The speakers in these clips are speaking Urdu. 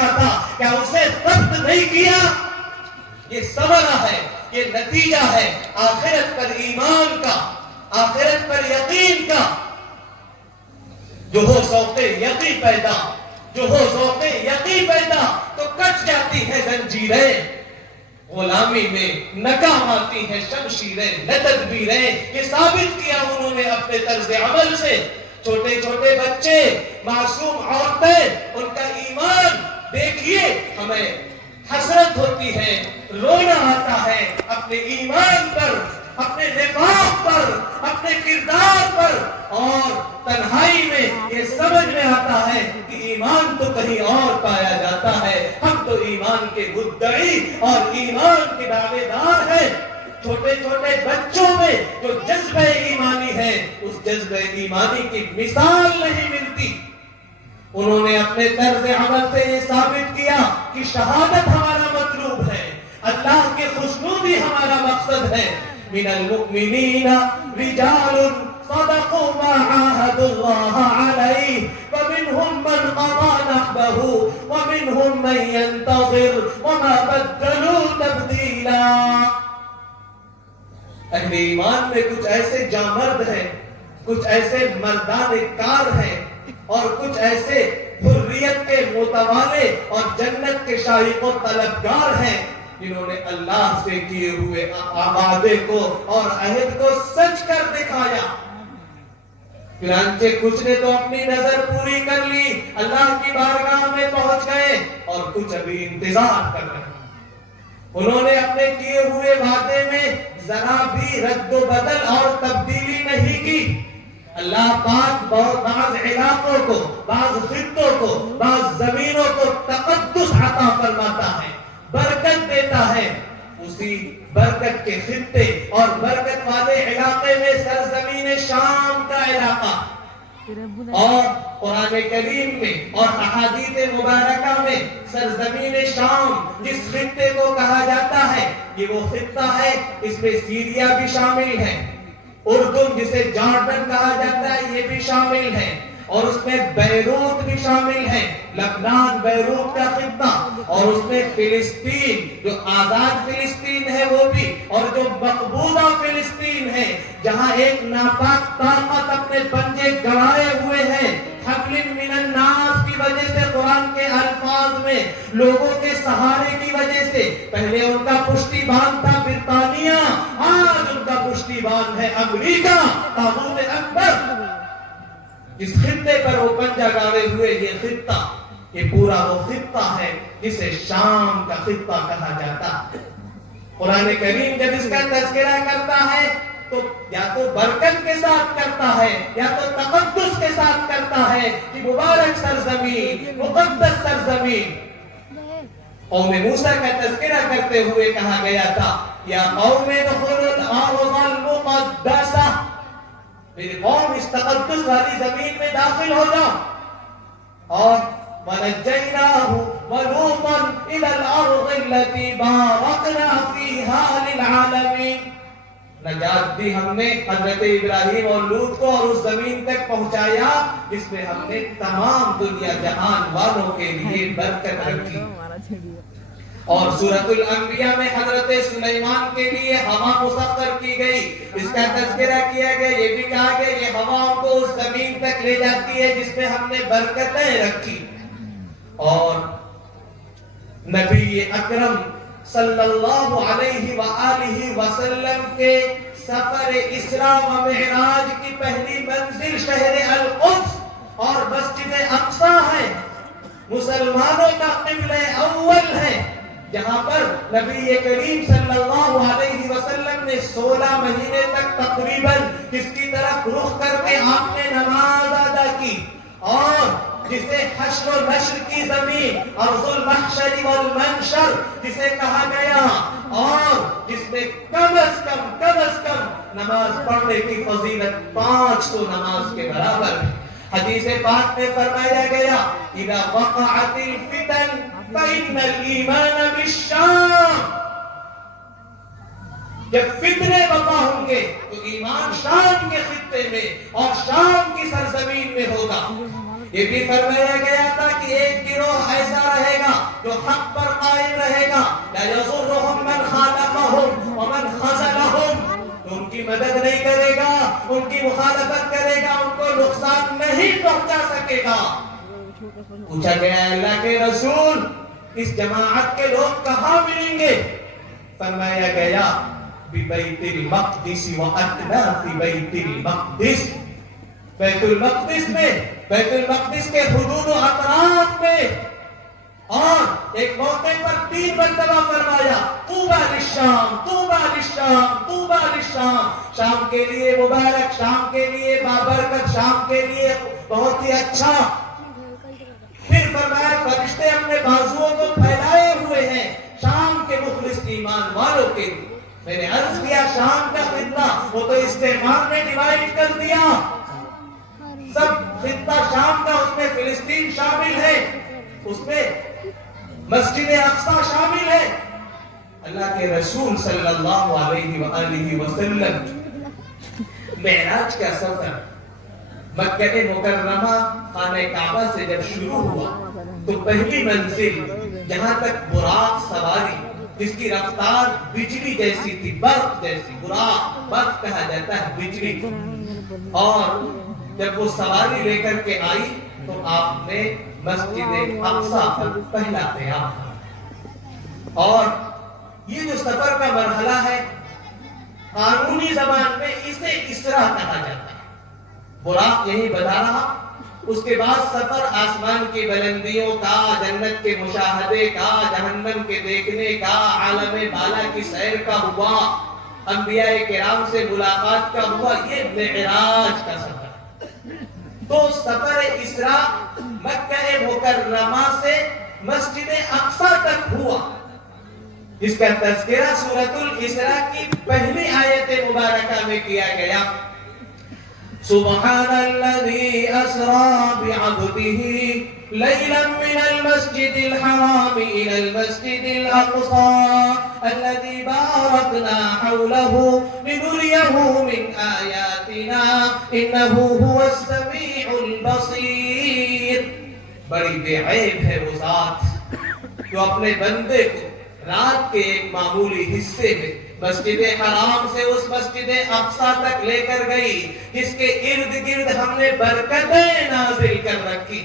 دیکھا تھا، کیا اسے ضبط نہیں کیا؟ یہ ثمرہ ہے، یہ نتیجہ ہے آخرت پر ایمان کا، آخرت پر یقین کا۔ جو ہو ذوق یقین پیدا، جو ہو ذوق یقین پیدا تو کٹ جاتی ہے زنجیریں، غلامی میں ناکام آتی ہیں شمشیریں، نہ تدبیریں۔ یہ ثابت کیا انہوں نے اپنے طرز عمل سے۔ چھوٹے چھوٹے بچے، معصوم عورتیں، ان کا ایمان دیکھیے، ہمیں حسرت ہوتی ہے، رونا آتا ہے اپنے ایمان پر، اپنے نفاق پر، اپنے کردار پر، اور تنہائی میں یہ سمجھ میں آتا ہے کہ ایمان تو کہیں اور پایا جاتا ہے، ہم تو ایمان کے مدعی اور ایمان کے دعوے دار ہیں۔ چھوٹے چھوٹے بچوں میں جو جذبہ ایمانی ہے، اس جذبہ ایمانی کی مثال نہیں ملتی۔ انہوں نے اپنے طرز عمل سے یہ ثابت کیا کہ شہادت ہمارا مطلوب ہے، اللہ کی خوشنودی ہمارا مقصد ہے۔ من المؤمنین رجال صدقوا ما عاهدوا الله عليه فمنهم من قضى نحبه ومنهم من ينتظر وما بدلوا تبدیلا۔ اہل ایمان میں کچھ ایسے جامرد ہیں، کچھ ایسے مردان کار ہیں، اور کچھ ایسے حریت کے متوالے اور جنت کے شائق و طلبگار ہیں جنہوں نے اللہ سے کیے ہوئے وعدے کو اور عہد کو سچ کر دکھایا۔ چنانچہ کچھ نے تو اپنی نظر پوری کر لی، اللہ کی بارگاہ میں پہنچ گئے، اور کچھ ابھی انتظار کر رہے ہیں۔ انہوں نے اپنے کیے ہوئے وعدے میں ذرا بھی رد و بدل اور تبدیلی نہیں کی۔ اللہ پاک بعض علاقوں کو، بعض خطوں کو، بعض زمینوں کو تقدس عطا فرماتا ہے، برکت دیتا ہے۔ اسی برکت کے خطے اور برکت والے علاقے میں سرزمین شام کا علاقہ، اور قرآن کریم میں اور احادیث مبارکہ میں سرزمین شام جس خطے کو کہا جاتا ہے، یہ وہ خطہ ہے، اس میں سیریا بھی شامل ہے، اردن جسے جارڈن کہا جاتا ہے یہ بھی شامل ہے، اور اس میں بیروت بھی شامل ہے، لبنان بیروت کا خطہ، اور اس میں فلسطین جو آزاد فلسطین ہے وہ بھی، اور جو مقبوضہ فلسطین ہے جہاں ایک ناپاک طاقت اپنے پنجے گڑائے ہوئے ہیں، حبل من الناس کی وجہ سے، قرآن کے الفاظ میں لوگوں کے سہارے کی وجہ سے۔ پہلے ان کا پشتی بان تھا برطانیہ، آج ان کا پشتی بان ہے امریکہ، طاغوت اکبر۔ اس خطے پر وہ پنجہ گاڑے ہوئے، یہ خطہ، یہ پورا وہ خطہ ہے جسے شام کا خطہ کہا جاتا ہے۔ قرآن کریم جب اس کا تذکرہ کرتا ہے تو یا تو برکت کے ساتھ کرتا ہے یا تو تقدس کے ساتھ کرتا ہے کہ مبارک سرزمین، مقدس سرزمین۔ قوم موسیٰ کا تذکرہ کرتے ہوئے کہا گیا تھا، یا قوم ادخلوا الارض المقدسہ، میری قوم اس تقدس والی زمین میں داخل ہو جاؤ، اور وَنَجَّيْنَاهُ وَلُوطًا إِلَى الْأَرْضِ الَّتِي بَارَكْنَا فِيهَا لِلْعَالَمِينَ۔ نجات دی ہم نے حضرت ابراہیم اور لوط کو، اور اس زمین تک پہنچایا جس میں ہم نے تمام دنیا جہان والوں کے لیے برکت رکھی۔ اور سورۃ الانبیاء میں حضرت سلیمان کے لیے ہوا مسخر کی گئی، اس کا تذکرہ کیا گیا، یہ بھی کہا گیا یہ ہوا کو اس زمین تک لے جاتی ہے جس پہ ہم نے برکتیں رکھی۔ اور نبی اکرم صلی اللہ علیہ وآلہ وسلم کے سفر اسراء و معراج کی پہلی منزل شہر القدس اور مسجد اقصی ہے، مسلمانوں کا قبلہ اول ہے، جہاں پر نبی کریم صلی اللہ علیہ وسلم نے 16 مہینے تک تقریباً جس کی طرف رخ کر کے آپ نے نماز ادا کی، اور جسے حشر و نشر کی زمین، ارض المحشر والمنشر جسے کہا گیا، اور جس میں کم از کم نماز پڑھنے کی فضیلت 500 نماز کے برابر ہے۔ حدیث پاک میں فرمایا گیا، اذا وقعت الفتن فإن الإيمان بالشام، جب فتنے وقع ہوں گے تو ایمان شام کے خطے میں اور شام کی سرزمین میں ہوگا۔ یہ بھی فرمایا گیا تھا کہ ایک گروہ ایسا رہے گا جو حق پر قائم رہے گا لا یضرهم من خالفهم ومن خذلهم، تو ان کی مدد نہیں کرے گا، ان کی مخالفت کرے گا، ان کو نقصان نہیں پہنچا سکے گا۔ پوچھا گیا اللہ کے رسول اس جماعت کے لوگ کہاں ملیں گے؟ فرمایا گیا بِبَيْتِ الْمَقْدِسِ وَأَكْنَافِ بَيْتِ الْمَقْدِسِ، بیت المقدس میں، بیت المقدس کے حدود و اطراف میں، اور ایک موقع پر 3 مرتبہ فرمایا طوبیٰ للشام، طوبیٰ للشام، طوبیٰ للشام، شام کے لیے مبارک، شام کے لیے بابرکت، شام کے لیے بہت ہی اچھا۔ پھر فرمایا فرشتے اپنے بازوؤں کو پھیلائے ہوئے ہیں شام کے مخلص ایمان والوں کے لیے۔ میں نے عرض کیا شام کا خطہ وہ تو استعمار نے ڈیوائیڈ کر دیا، سب خطہ شام کا، اس میں فلسطین شامل ہے، اس میں مسجد اقصی شامل ہے۔ اللہ کے رسول صلی اللہ علیہ وآلہ وسلم معراج کا سفر مکہ مکرمہ خانہ کعبہ سے جب شروع ہوا تو پہلی منزل جہاں تک براق سواری جس کی رفتار بجلی جیسی تھی، برق جیسی، براق برق کہا جاتا ہے بجلی، اور جب وہ سواری لے کر کے آئی تو آپ نے مسجد اقصی پر پہلا قیام کیا۔ اور یہ جو سفر کا مرحلہ ہے قانونی زبان میں اسے اسرا کہا جاتا ہے، براق یہی بتا رہا۔ اس کے بعد سفر آسمان کی بلندیوں کا، جنت کے مشاہدے کا، جہنم کے دیکھنے کا، عالم بالا کی سیر کا ہوا، انبیاء کرام سے ملاقات کا ہوا، یہ معراج کا سفر۔ تو سفر اسرا مکہ مکرمہ سے مسجد اقصی تک ہوا، جس کا تذکرہ سورۃ الاسراء کی پہلی آیت مبارکہ میں کیا گیا۔ سبحان الذي أسرى بعبده ليلا من المسجد الحرام إلى المسجد الأقصى الذي باركنا حوله لنريه من آياتنا إنه هو السميع البصير۔ بڑی بے عیب ہے وہ ذات جو اپنے بندے کو رات کے ایک معمولی حصے میں مسجد حرام سے اس مسجد اقصی تک لے کر گئی، جس کے ارد گرد ہم نے برکتیں نازل کر رکھی،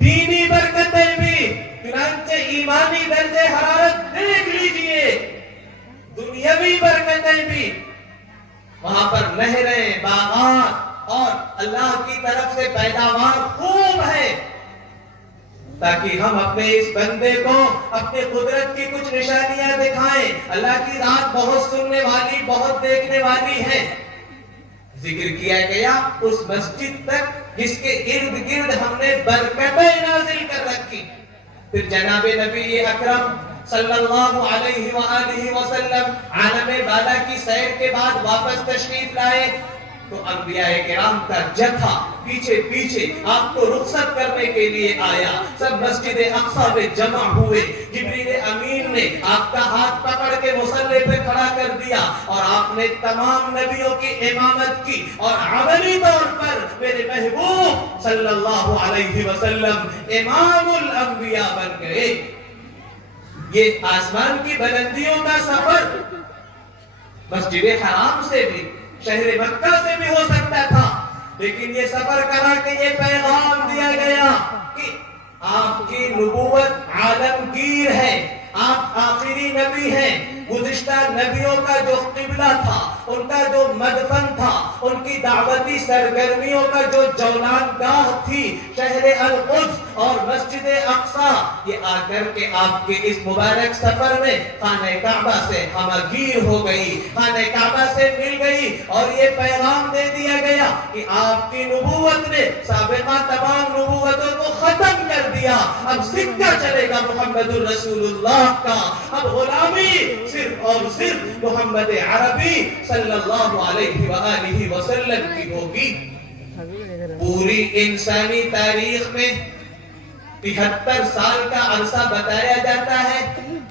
دینی برکتیں بھی، چنانچہ ایمانی درجہ حرارت دیکھ لیجئے، دنیاوی برکتیں بھی، وہاں پر نہریں، باغات اور اللہ کی طرف سے پیداوار خوب ہے، تاکہ ہم اپنے اس بندے کو اپنے قدرت کی کچھ نشانیاں دکھائیں۔ اللہ کی ذات بہت سننے والی، بہت دیکھنے والی ہے۔ ذکر کیا گیا اس مسجد تک جس کے ارد گرد ہم نے برکتیں نازل کر رکھی۔ پھر جناب نبی اکرم صلی اللہ علیہ وآلہ وسلم عالم بالا کی سیر کے بعد واپس تشریف لائے تو انبیاء کرام کا جتھا پیچھے پیچھے آپ کو رخصت کرنے کے لیے آیا، سب مسجد اقصی میں جمع ہوئے۔ جبریل امین نے آپ کا ہاتھ پکڑ کے مصلی پہ کھڑا کر دیا اور آپ نے تمام نبیوں کی امامت کی، اور عملی طور پر میرے محبوب صلی اللہ علیہ وسلم امام الانبیاء بن گئے۔ یہ آسمان کی بلندیوں کا سفر مسجد حرام سے بھی، شہر مکہ سے بھی ہو سکتا تھا، لیکن یہ سفر کرا کہ یہ پیغام دیا گیا کہ آپ کی نبوت عالمگیر ہے، آپ آخری نبی ہیں۔ گزشتہ نبیوں کا جو قبلہ تھا، ان کا جو مدفن تھا، ان کی دعوتی سرگرمیوں کا جو جولان گاہ تھی شہر القدس اور مسجد اقصی، یہ آ کر کے آپ کے اس مبارک سفر میں خانہ کعبہ سے ہمگیر ہو گئی، خانہ کعبہ سے مل گئی، اور یہ پیغام دے دیا گیا کہ آپ کی نبوت نے سابقہ تمام نبوتوں کو ختم کر دیا، اب سکہ چلے گا محمد الرسول اللہ کا، اب غلامی صرف اور صرف محمد عربی صلی اللہ علیہ وآلہ وسلم کی ہوگی۔ پوری انسانی تاریخ میں 73 سال کا عرصہ بتایا جاتا ہے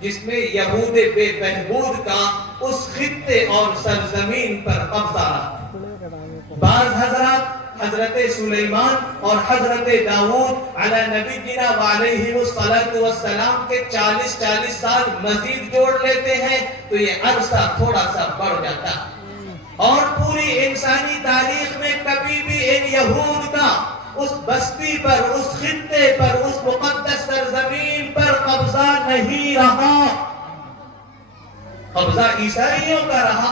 جس میں یہود بے بہبود کا اس خطے اور سرزمین پر قبضہ رہا۔ بعض حضرات حضرت سلیمان اور حضرت داؤد علی نبینا وعلیہ السلام کے 40 سال مزید جوڑ لیتے ہیں تو یہ عرصہ تھوڑا سا بڑھ جاتا ہے۔ اور پوری انسانی تاریخ میں کبھی بھی ان یہود کا اس بستی پر، اس خطے پر، اس مقدس سرزمین پر قبضہ نہیں رہا، قبضہ عیسائیوں کا رہا۔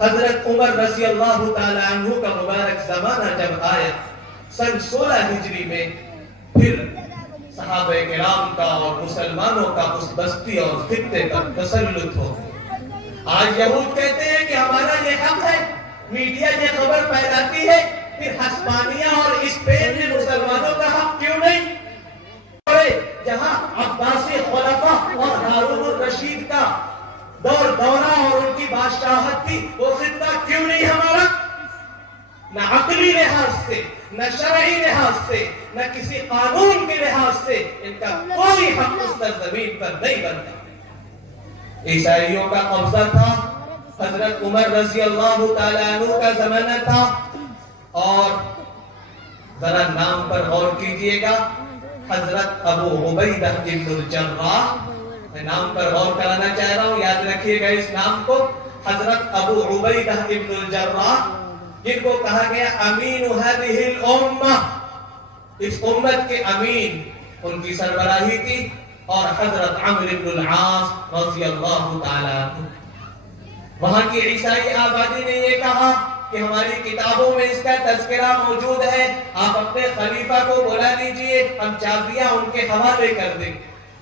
حضرت عمر رضی اللہ تعالی عنہ کا مبارک زمانہ جب آیا سن 16 ہجری میں، پھر صحابہ کرام کا اور مسلمانوں کا اس بستی اور خطے پر تسلط ہو۔ آج یہود کہتے ہیں کہ ہمارا یہ حق ہے، میڈیا یہ خبر پھیلاتی ہے، پھر ہسپانیہ اور اسپین میں مسلمانوں کا حق کیوں نہیں؟ جہاں عباسی خلفاء اور ہارون الرشید کا دورہ اور ان کی بادشاہت تھی، وہ خطہ کیوں نہیں ہمارا؟ نہ عقلی لحاظ سے، نہ شرعی لحاظ سے، نہ کسی قانون کے لحاظ سے ان کا کوئی حق اس سرزمین پر نہیں بنتا۔ عیسائیوں کا قبضہ تھا، حضرت عمر رضی اللہ تعالیٰ عنہ کا زمانہ تھا۔ اور ذرا نام پر غور کیجئے گا، حضرت ابو عبیدہ ابن الجراح، میں نام پر غور کرانا چاہ رہا ہوں، یاد رکھیے گا اس نام کو، حضرت ابو عبیدہ ابن الجراح، جن کو کہا گیا امین هذه الامہ، اس امت کے امین، ان کی سربراہی تھی۔ اور حضرت عمرو بن العاص رضی اللہ تعالیٰ عنہ، وہاں کی عیسائی آبادی نے یہ کہا کہ ہماری کتابوں میں اس کا تذکرہ موجود ہے، آپ اپنے خلیفہ کو بلا لیجئے، ہم چابیاں ان کے حوالے کر دیں۔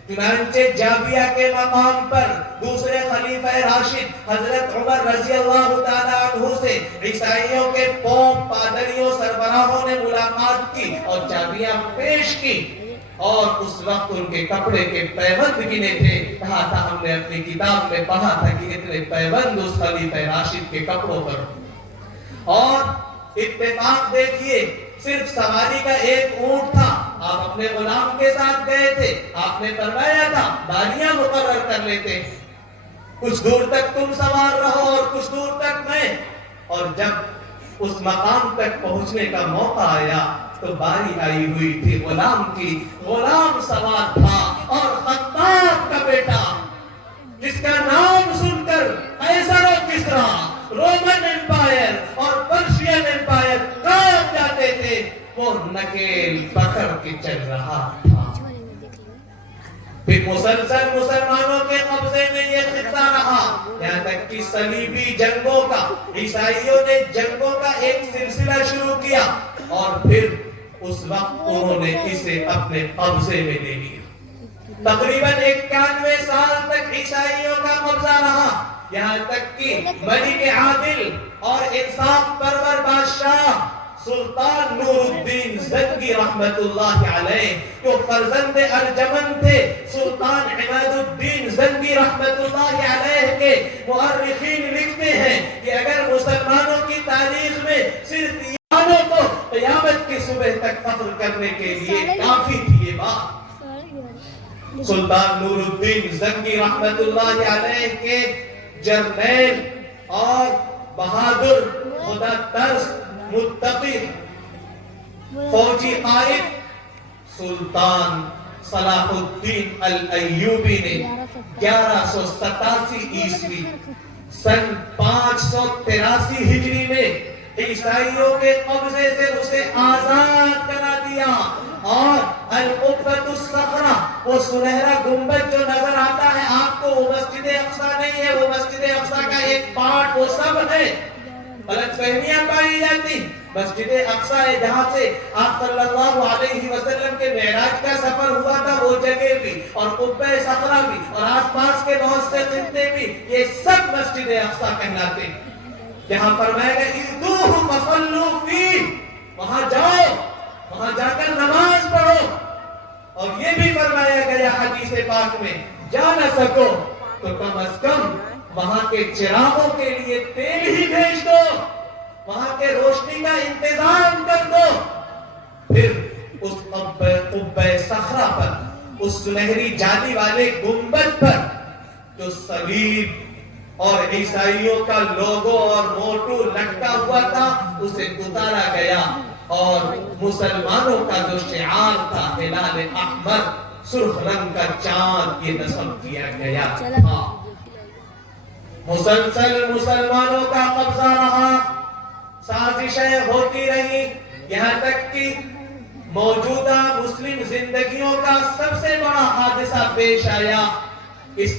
چنانچہ جابیہ کے مقام پر دوسرے خلیفہ راشد حضرت عمر رضی اللہ تعالیٰ عنہ سے عیسائیوں کے پوپ، پادریوں، سربراہوں نے ملاقات کی اور چابیاں پیش کی، اور اس وقت ان کے کپڑے کے پیوند گنے تھے۔ کہا تھا ہم نے اپنی کتاب میں پڑھا تھا کہ اتنے پیوند اس خلیفہ راشد کے کپڑوں پر۔ اور اتفاق دیکھیے، صرف سواری کا ایک اونٹ تھا، آپ اپنے غلام کے ساتھ گئے تھے، آپ نے فرمایا تھا باریاں مقرر کر لیتے، کچھ دور تک تم سوار رہو اور کچھ دور تک میں۔ اور جب اس مقام تک پہنچنے کا موقع آیا تو باری آئی ہوئی تھی غلام کی، غلام سوار تھا اور خطاب کا بیٹا، جس کا نام سن کر قیصر و کسریٰ، رومن امپائر اور پرشین امپائر کانپ جاتے تھے، وہ نکیل پکڑ کے چل رہا تھا۔ پھر مسلسل مسلمانوں کے قبضے میں یہ خطہ رہا، یہاں تک کہ صلیبی جنگوں کا، عیسائیوں نے جنگوں کا ایک سلسلہ شروع کیا، اور پھر اس وقت انہوں نے اسے اپنے قبضے میں لے لیا۔ تقریباً 91 سال تک عیسائیوں کا قبضہ رہا، یہاں تک کہ ملک عادل اور انصاف پرور بادشاہ سلطان نور الدین زنگی رحمت اللہ علیہ، جو فرزند ارجمن تھے سلطان عماد الدین زنگی رحمت اللہ علیہ کے مورخین لکھتے ہیں کہ اگر مسلمانوں کی تاریخ میں صرف ایمانوں کو قیامت کی صبح تک فخر کرنے کے لیے کافی تھی یہ بات، سلطان نور الدین زنگی رحمت اللہ علیہ کے جرنیل اور بہادر، خدا ترس، متقی فوجی قائد سلطان صلاح الدین الایوبی نے 1187 عیسوی سن 583 ہجری میں عیسائیوں کے قبضے سے اسے آزاد کرا دیا، اور القبۃ الصخرہ، وہ سنہرا گنبد جو نظر آتا ہے آپ کو، وہ مسجد اقصی نہیں ہے، وہ مسجد اقصی کا ایک پارٹ، وہ سب ہے، غلط فہمیاں پائی جاتی۔ مسجد اقصی ہے جہاں سے آپ صلی اللہ علیہ وسلم کے معراج کا سفر ہوا تھا، وہ جگہ بھی، اور قبہ صخرہ بھی، اور آس پاس کے بہت سے خطے بھی، یہ سب مسجد اقصی کہلاتے ہیں۔ جہاں فرمایا گیا اِذْدُوهُ فَصَلُّوا فِيهِ، وہاں جاؤ، وہاں جا کر نماز پڑھو، اور یہ بھی فرمایا گیا حدیث پاک میں جا نہ سکو تو کم از کم وہاں کے چراغوں کے لیے تیل ہی بھیج دو، وہاں کے روشنی کا انتظام کر دو۔ پھر اس قبہ صخرہ پر، اس سنہری جالی والے گنبد پر جو صلیب اور عیسائیوں کا لوگو اور موٹو لٹکا ہوا تھا اسے اتارا گیا، اور مسلمانوں کا جو شعار تھا ہلال احمر سرخ رنگ کا چاند یہ نصب کیا گیا۔ مسلسل مسلمانوں کا قبضہ رہا، سازشیں ہوتی رہی، یہاں تک کہ موجودہ مسلم زندگیوں کا سب سے بڑا حادثہ پیش آیا۔ اس